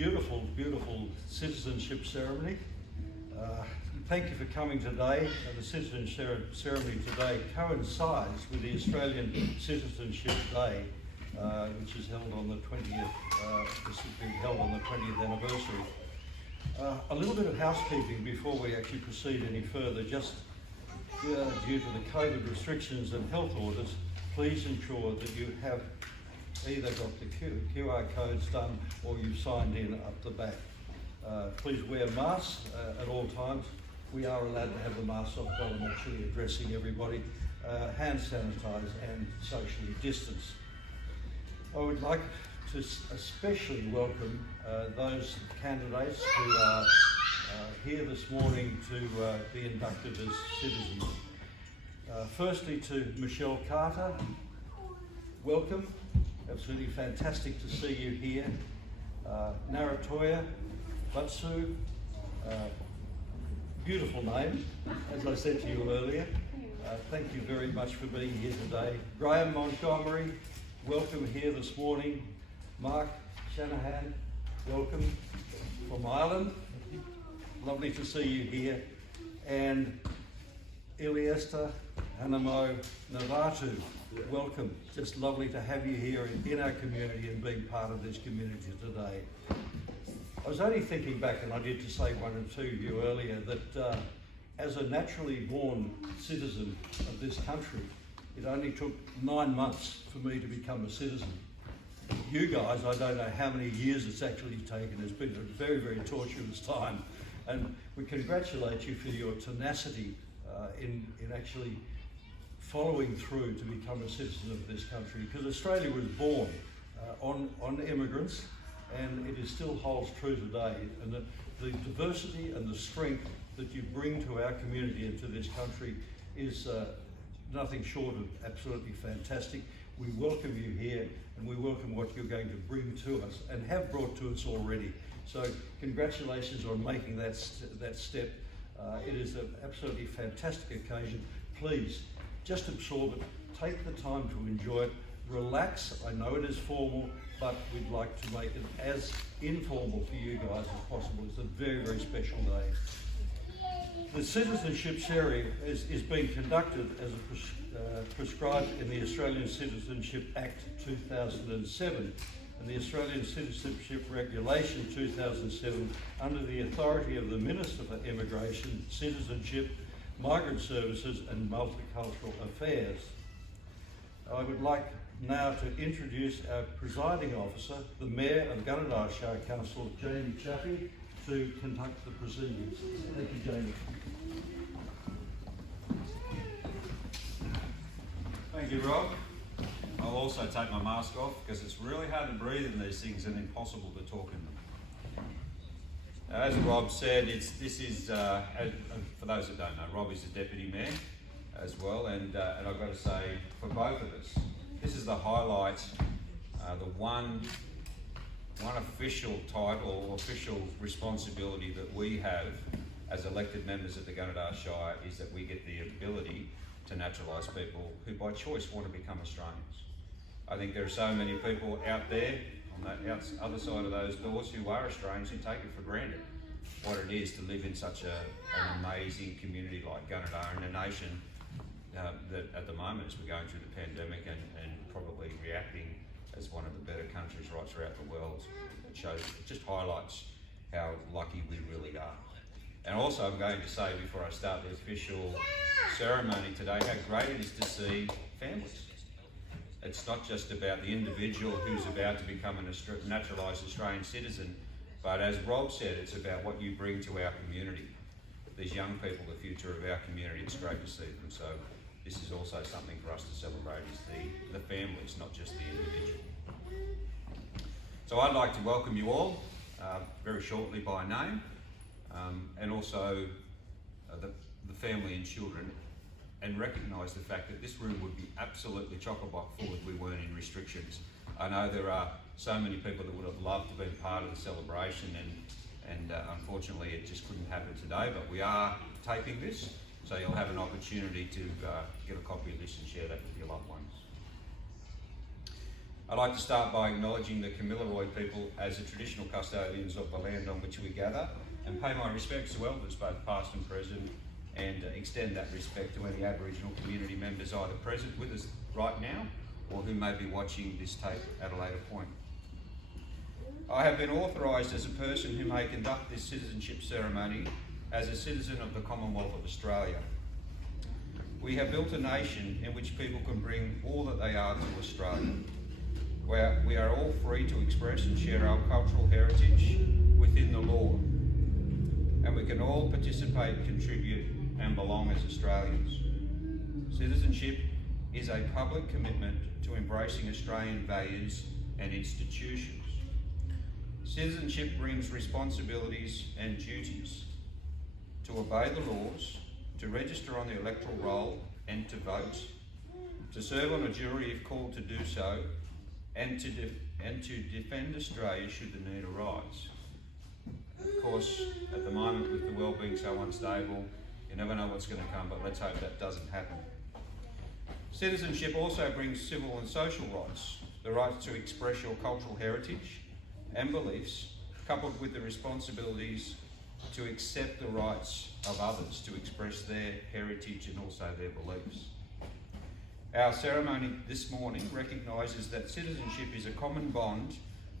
beautiful, beautiful citizenship ceremony. Thank you for coming today. The citizenship ceremony today coincides with the Australian Citizenship Day, which is held on the 20th. This is being held on the 20th anniversary. A little bit of housekeeping before we actually proceed any further. Just due to the COVID restrictions and health orders, please ensure that you have either got the QR codes done or you've signed in up the back. Please wear masks at all times. We are allowed to have the masks off while I'm actually addressing everybody. Hand sanitise and socially distance. I would like to especially welcome those candidates who are here this morning to be inducted as citizens. Firstly to Michelle Carter, welcome. Absolutely fantastic to see you here. Naratoya Vatsu, beautiful name, as I said to you earlier. Thank you very much for being here today. Graham Montgomery, welcome here this morning. Mark Shanahan, welcome from Ireland. Lovely to see you here. And Iliesta Hanamo Navatu, welcome. Just lovely to have you here in our community and being part of this community today. I was only thinking back, and I did to say one or two of you earlier, that as a naturally born citizen of this country, it only took 9 months for me to become a citizen. You guys, I don't know how many years it's actually taken. It's been a very, very tortuous time. And we congratulate you for your tenacity in actually following through to become a citizen of this country, because Australia was born on immigrants, and it still holds true today. And the diversity and the strength that you bring to our community and to this country is nothing short of absolutely fantastic. We welcome you here, and we welcome what you're going to bring to us and have brought to us already. So congratulations on making that step. It is an absolutely fantastic occasion. Please, just absorb it, take the time to enjoy it, relax. I know it is formal, but we'd like to make it as informal for you guys as possible. It's a very, very special day. The citizenship ceremony is being conducted as prescribed in the Australian Citizenship Act 2007 and the Australian Citizenship Regulation 2007 under the authority of the Minister for Immigration, Citizenship, Migrant Services and Multicultural Affairs. I would like now to introduce our presiding officer, the Mayor of Gunnedah Shire Council, Jamie Chaffey, to conduct the proceedings. Thank you, Jamie. Thank you, Rob. I'll also take my mask off because it's really hard to breathe in these things and impossible to talk in them. As Rob said, for those that don't know, Rob is the Deputy Mayor as well, and I've got to say, for both of us, this is the highlight, the one official title or official responsibility that we have as elected members of the Gunnedah Shire is that we get the ability to naturalise people who by choice want to become Australians. I think there are so many people out there on that other side of those doors who are Australians who take it for granted what it is to live in such an amazing community like Gunnedah, in a nation that at the moment, as we're going through the pandemic and probably reacting as one of the better countries right throughout the world, it just highlights how lucky we really are. And also I'm going to say before I start the official ceremony today how great it is to see families. It's not just about the individual who's about to become a naturalised Australian citizen, but as Rob said, it's about what you bring to our community. These young people, the future of our community, it's great to see them. So this is also something for us to celebrate, is the families, not just the individual. So I'd like to welcome you all very shortly by name, and also the family and children, and recognise the fact that this room would be absolutely chock-a-block full if we weren't in restrictions. I know there are so many people that would have loved to be part of the celebration, and unfortunately it just couldn't happen today, but we are taping this, so you'll have an opportunity to get a copy of this and share that with your loved ones. I'd like to start by acknowledging the Kamilaroi people as the traditional custodians of the land on which we gather, and pay my respects to elders, both past and present, and extend that respect to any Aboriginal community members either present with us right now or who may be watching this tape at a later point. I have been authorised as a person who may conduct this citizenship ceremony as a citizen of the Commonwealth of Australia. We have built a nation in which people can bring all that they are to Australia, where we are all free to express and share our cultural heritage within the law, and we can all participate, contribute and belong as Australians. Citizenship is a public commitment to embracing Australian values and institutions. Citizenship brings responsibilities and duties to obey the laws, to register on the electoral roll and to vote, to serve on a jury if called to do so, and to defend Australia should the need arise. Of course, at the moment with the world being so unstable, you never know what's going to come, but let's hope that doesn't happen. Citizenship also brings civil and social rights, the right to express your cultural heritage and beliefs, coupled with the responsibilities to accept the rights of others to express their heritage and also their beliefs. Our ceremony this morning recognises that citizenship is a common bond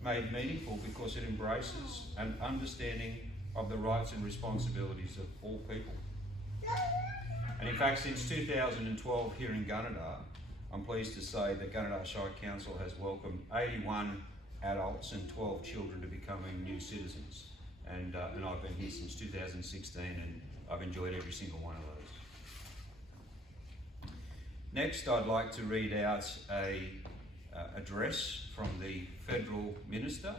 made meaningful because it embraces an understanding of the rights and responsibilities of all people. And in fact, since 2012 here in Gunnedah, I'm pleased to say that Gunnedah Shire Council has welcomed 81 adults and 12 children to becoming new citizens. And I've been here since 2016 and I've enjoyed every single one of those. Next, I'd like to read out an address from the Federal Minister,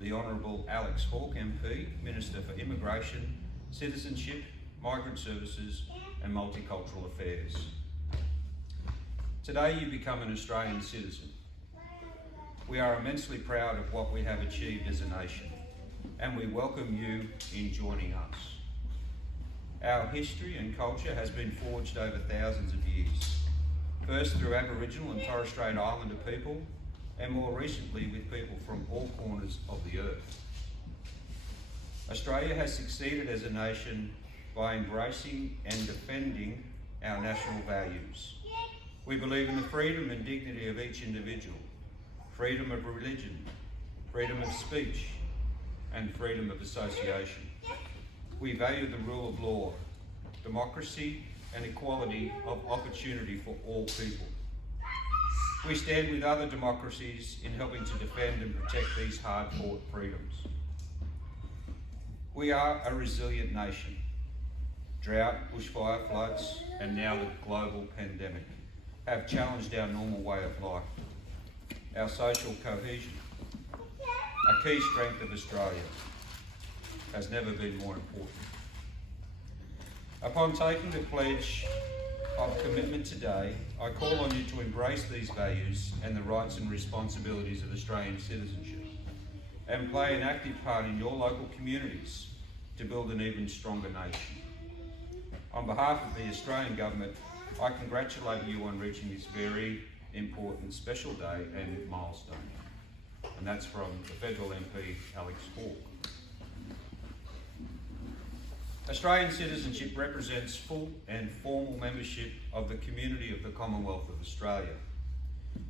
the Honourable Alex Hawke MP, Minister for Immigration, Citizenship, Migrant Services and Multicultural Affairs. Today you become an Australian citizen. We are immensely proud of what we have achieved as a nation, and we welcome you in joining us. Our history and culture has been forged over thousands of years, first through Aboriginal and Torres Strait Islander people, and more recently with people from all corners of the earth. Australia has succeeded as a nation by embracing and defending our national values. We believe in the freedom and dignity of each individual, freedom of religion, freedom of speech, and freedom of association. We value the rule of law, democracy, and equality of opportunity for all people. We stand with other democracies in helping to defend and protect these hard-fought freedoms. We are a resilient nation. Drought, bushfire, floods, and now the global pandemic have challenged our normal way of life. Our social cohesion, a key strength of Australia, has never been more important. Upon taking the pledge of commitment today, I call on you to embrace these values and the rights and responsibilities of Australian citizenship and play an active part in your local communities to build an even stronger nation. On behalf of the Australian Government, I congratulate you on reaching this very important special day and milestone. And that's from the Federal MP, Alex Hawke. Australian citizenship represents full and formal membership of the community of the Commonwealth of Australia.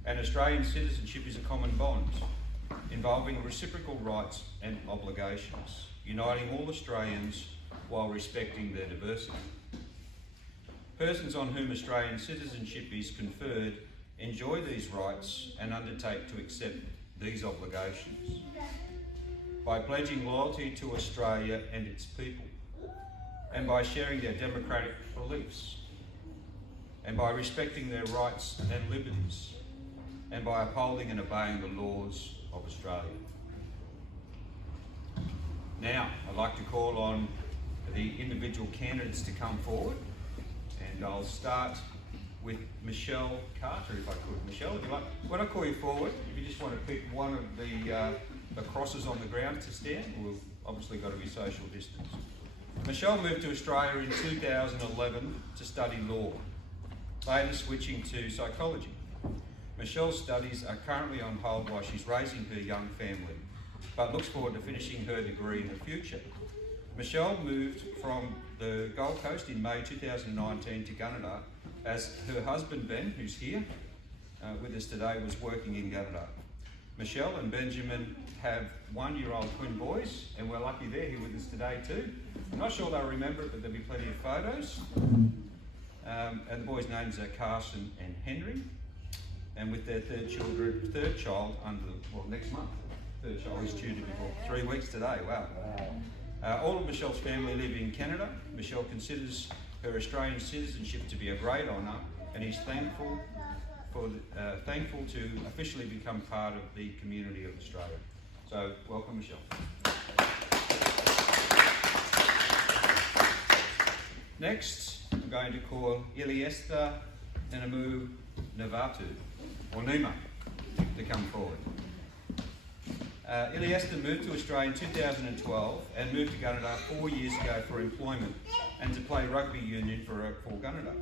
And Australian citizenship is a common bond involving reciprocal rights and obligations, uniting all Australians while respecting their diversity. Persons on whom Australian citizenship is conferred enjoy these rights and undertake to accept these obligations by pledging loyalty to Australia and its people, and by sharing their democratic beliefs, and by respecting their rights and liberties, and by upholding and obeying the laws of Australia. Now, I'd like to call on the individual candidates to come forward, and I'll start with Michelle Carter, if I could. Michelle, if you like, when I call you forward, if you just want to pick one of the crosses on the ground to stand, we've obviously got to be social distance. Michelle moved to Australia in 2011 to study law, later switching to psychology. Michelle's studies are currently on hold while she's raising her young family, but looks forward to finishing her degree in the future. Michelle moved from the Gold Coast in May 2019 to Gunnedah as her husband Ben, who's here with us today, was working in Gunnedah. Michelle and Benjamin have 1-year-old twin boys, and we're lucky they're here with us today too. I'm not sure they'll remember it, but there'll be plenty of photos. And the boys' names are Carson and Henry, and with their third child next month. Third child is due to be born 3 weeks today. Wow. All of Michelle's family live in Canada. Michelle considers her Australian citizenship to be a great honour, and is thankful to officially become part of the community of Australia. So, welcome, Michelle. Next, I'm going to call Iliesta Nenamu Navatu, or Nima, to come forward. Iliesta moved to Australia in 2012 and moved to Gunnedah 4 years ago for employment and to play rugby union for Gunnedah.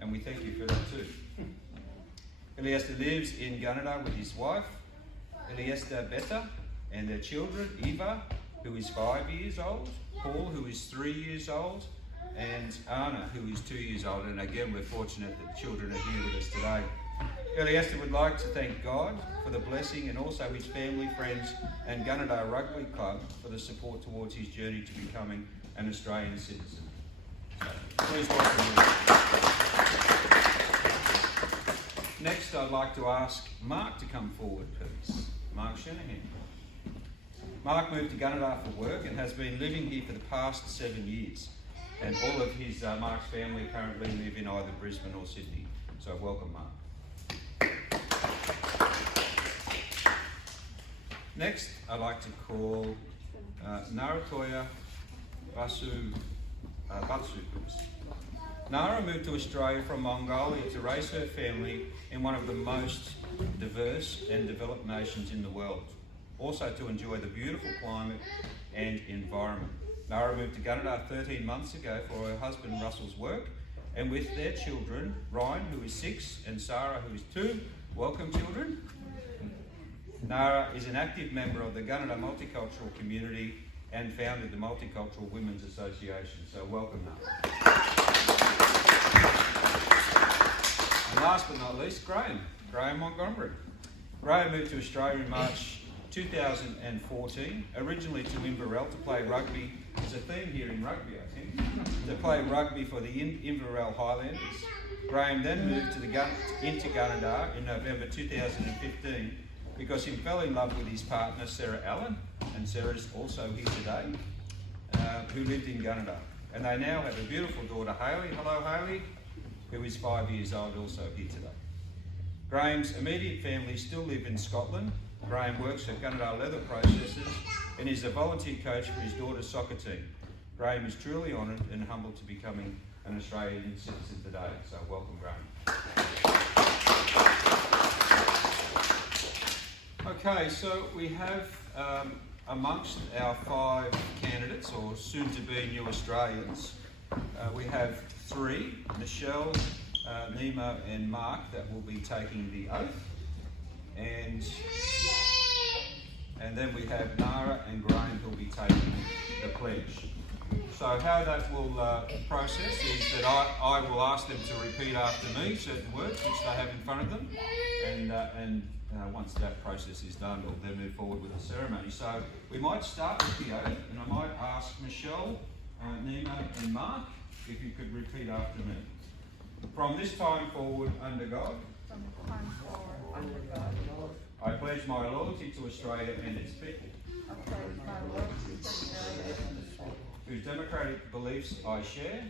And we thank you for that too. Iliesta lives in Gunnedah with his wife, Iliesta Beta, and their children, Eva, who is 5 years old, Paul, who is 3 years old, and Anna, who is 2 years old. And again, we're fortunate that the children are here with us today. Iliesta would like to thank God for the blessing, and also his family, friends, and Gunnedah Rugby Club for the support towards his journey to becoming an Australian citizen. So, please welcome him. Next, I'd like to ask Mark to come forward, please. Mark Shanahan. Mark moved to Gunnedah for work and has been living here for the past 7 years. And all of his Mark's family currently live in either Brisbane or Sydney. So welcome, Mark. Next, I'd like to call Naratoya Batsukus. Nara moved to Australia from Mongolia to raise her family in one of the most diverse and developed nations in the world. Also to enjoy the beautiful climate and environment. Nara moved to Gunnedah 13 months ago for her husband Russell's work, and with their children, Ryan, who is 6, and Sarah, who is 2. Welcome, children. Nara is an active member of the Gunnedah multicultural community and founded the Multicultural Women's Association. So welcome, Nara. And last but not least, Graham Montgomery. Graham moved to Australia in March 2014, originally to Inverell to play rugby. There's a theme here in rugby, I think. To play rugby for the Inverell Highlanders. Graham then moved into Gunnedah in November 2015 because he fell in love with his partner Sarah Allen, and Sarah's also here today, who lived in Gunnedah. And they now have a beautiful daughter, Hayley. Hello, Hayley, who is 5 years old, also here today. Graham's immediate family still live in Scotland. Graham works at Gunnedah Leather Processors and is a volunteer coach for his daughter's soccer team. Graham is truly honoured and humbled to becoming an Australian citizen today. So welcome, Graham. Okay, so we have amongst our 5 candidates, or soon-to-be new Australians, we have 3, Michelle, Nima and Mark, that will be taking the oath. And then we have Nara and Graham who will be taking the pledge. So how that will process is that I will ask them to repeat after me certain words which they have in front of them, and once that process is done, we'll then move forward with the ceremony. So we might start with the oath, and I might ask Michelle, Nima and Mark if you could repeat after me. From this time forward, under God. From this time forward, under God. I pledge my loyalty to Australia and its people. I pledge my loyalty to Australia and its people. Whose democratic beliefs I share.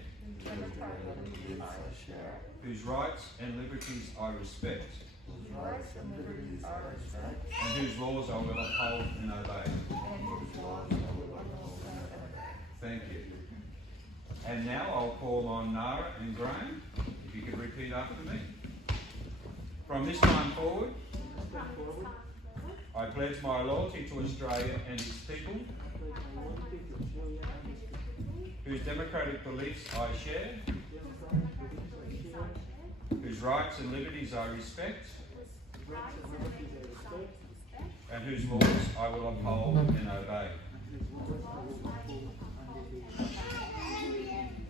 Whose rights and liberties I respect. Whose rights and liberties I respect. And whose laws I will uphold and obey. And whose laws I will uphold and obey. Thank you. And now I'll call on Nara and Graham, if you could repeat after me. From this time forward, I pledge my loyalty to Australia and its people, whose democratic beliefs I share, whose rights and liberties I respect, and whose laws I will uphold and obey.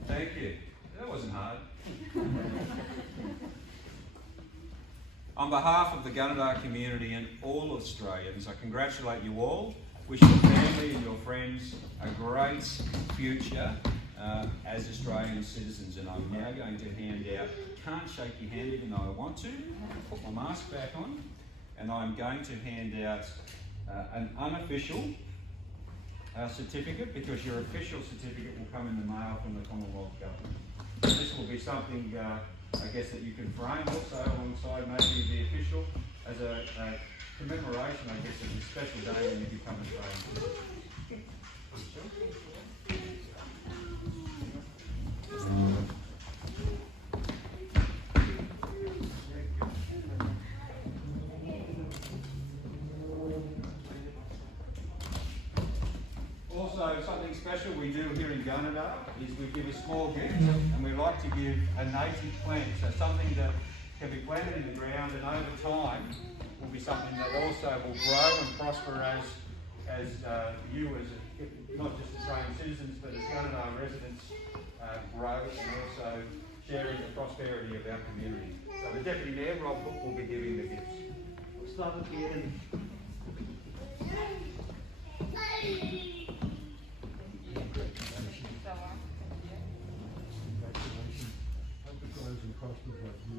Thank you. That wasn't hard. On behalf of the Gunnedah community and all Australians, I congratulate you all, wish your family and your friends a great future as Australian citizens. And I'm now going to hand out, can't shake your hand even though I want to, put my mask back on, and I'm going to hand out an unofficial certificate, because your official certificate will come in the mail from the Commonwealth Government. This will be something, I guess, that you can frame also alongside maybe the official as a commemoration, I guess, of a special day when you become Australian. Also, something special we do here in Gunnedah is we give a small gift, and we like to give a native plant, so something that can be planted in the ground and over time will be something that also will grow and prosper as you, as not just Australian citizens but as Gunnedah residents, grow and also share in the prosperity of our community. So the Deputy Mayor, Rob Cook, will be giving the gifts. We'll start at the end. Hope it grows and prospers like you.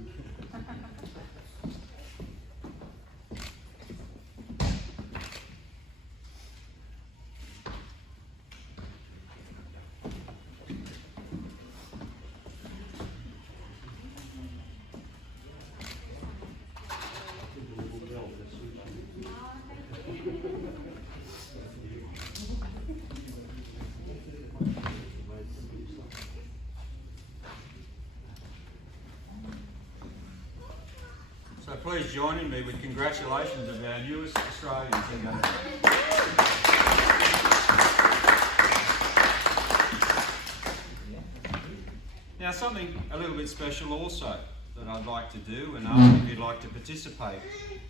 So please join in me with congratulations of our newest Australians in Gunnedah. Now something a little bit special also that I'd like to do, and ask if you'd like to participate,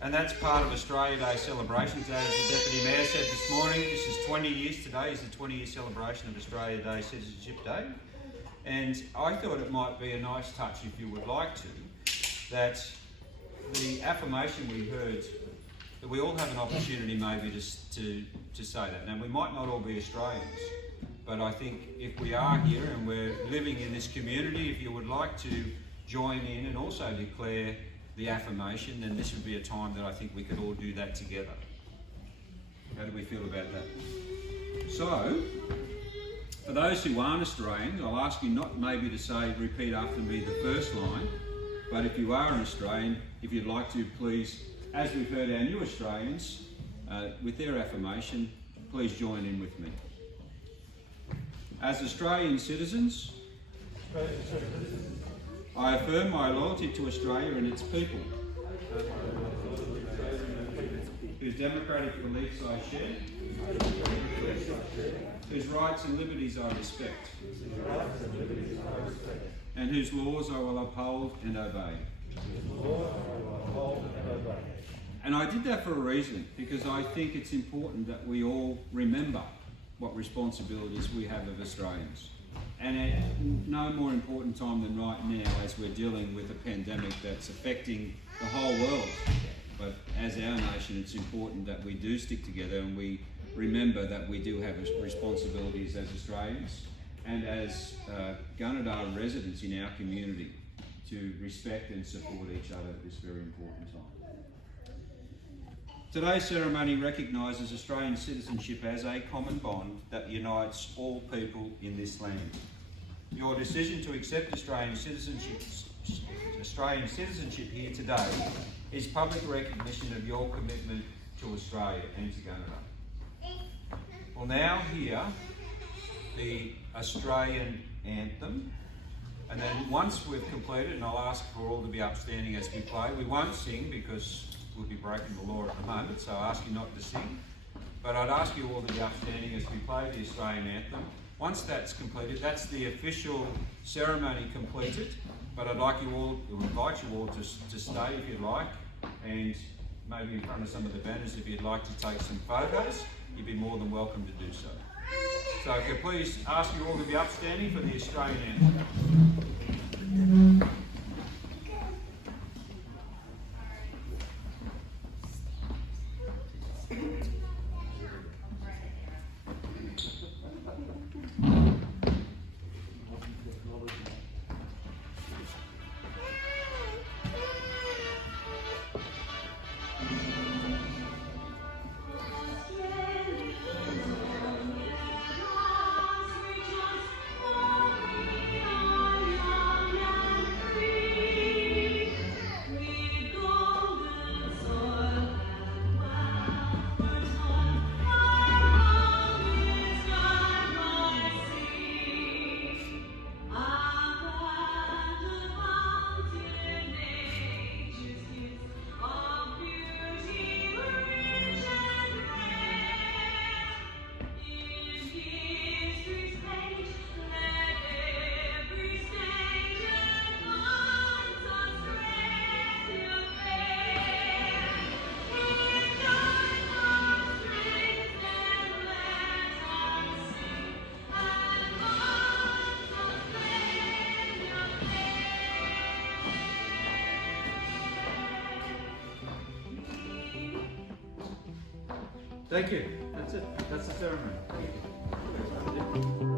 and that's part of Australia Day celebrations. As the Deputy Mayor said this morning, this is 20 years, today is the 20-year celebration of Australia Day Citizenship Day, and I thought it might be a nice touch, if you would like to, that the affirmation we heard, that we all have an opportunity maybe to say that. Now, we might not all be Australians, but I think if we are here and we're living in this community, if you would like to join in and also declare the affirmation, then this would be a time that I think we could all do that together. How do we feel about that? So, for those who aren't Australians, I'll ask you not maybe to say, repeat after me the first line, but if you are an Australian, if you'd like to, please, as we've heard our new Australians, with their affirmation, please join in with me. As Australian citizens, I affirm my loyalty to Australia and its people, whose democratic beliefs I share, whose rights and liberties I respect, and whose laws I will uphold and obey. And I did that for a reason, because I think it's important that we all remember what responsibilities we have as Australians. And at no more important time than right now, as we're dealing with a pandemic that's affecting the whole world. But as our nation, it's important that we do stick together and we remember that we do have responsibilities as Australians and as Gunnedah residents in our community to respect and support each other at this very important time. Today's ceremony recognises Australian citizenship as a common bond that unites all people in this land. Your decision to accept Australian citizenship here today is public recognition of your commitment to Australia and to Gunnedah. We'll now hear the Australian anthem, and then once we've completed, and I'll ask for all to be upstanding as we play, we won't sing because we'll be breaking the law at the moment, so I'll ask you not to sing, but I'd ask you all to be upstanding as we play the Australian anthem. Once that's completed, that's the official ceremony completed, but I'd like you all, to invite you all to stay if you like, and maybe in front of some of the banners if you'd like to take some photos, you'd be more than welcome to do so. So if I could please ask you all to be upstanding for the Australian anthem. Thank you. That's it. That's the ceremony. Thank you.